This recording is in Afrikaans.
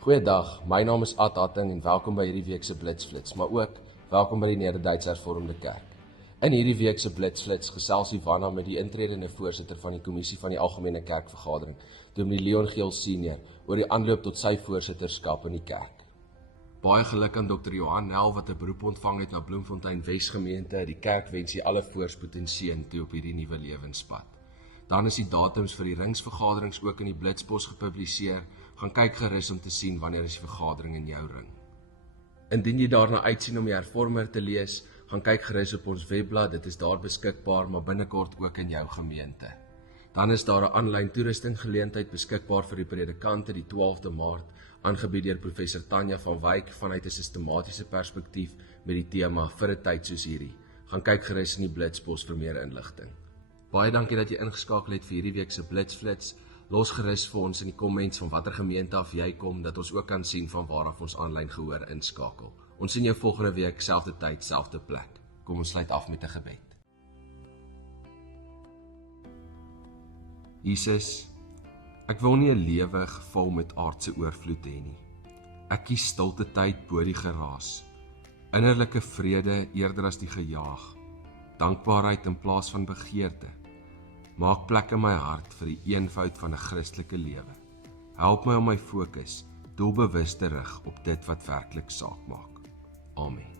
Goeiedag, my naam is Ad Hatting en welkom by hierdie week se Blitsflits, maar ook welkom by die Nederduitse Hervormde Kerk. In hierdie week se Blitsflits gesels Ivana met die intredende voorsitter van die Kommissie van die Algemene Kerkvergadering, Dominee Leon Geel Senior, oor die aanloop tot sy voorsitterskap in die kerk. Baie geluk aan Dr. Johan Nel wat 'n beroep ontvang het na Bloemfontein Wesgemeente. Die kerk wens jy alle voorspoed en seën toe op hierdie nuwe lewenspad. Dan is die datums vir die ringsvergaderings ook in die Blitspos gepubliseer. Gaan kyk gerus om te sien wanneer is die vergadering in jou ring. Indien jy daarna uitsien om die hervormer te lees, gaan kyk gerus op ons webblad, dit is daar beskikbaar, maar binnekort ook in jou gemeente. Dan is daar 'n aanlyn toerustinggeleentheid beskikbaar vir die predikante die 12de Maart, aangebied deur professor Tanya van Wyk vanuit 'n sistematiese perspektief met die tema vir 'n tyd soos hierdie. Gaan kyk gerus in die Blitspos vir meer inligting. Baie dankie dat jy ingeskakel het vir hierdie week se Blitsflits. Los gerus vir ons in die comments van watter gemeente af jy kom, dat ons ook kan sien van waar af ons aanlyn gehoor inskakel. Ons sien jou volgende week, selfde tyd, selfde plek. Kom ons sluit af met 'n gebed. Jesus, ek wil nie 'n lewe gevul met aardse oorvloed hê nie. Ek kies stilte tyd bo die geraas, innerlike vrede eerder as die gejaag, dankbaarheid in plaas van begeerte. Maak plek in my hart vir die eenvoud van 'n Christelike lewe. Help my om my fokus doelbewus te rig op dit wat werklik saak maak. Amen.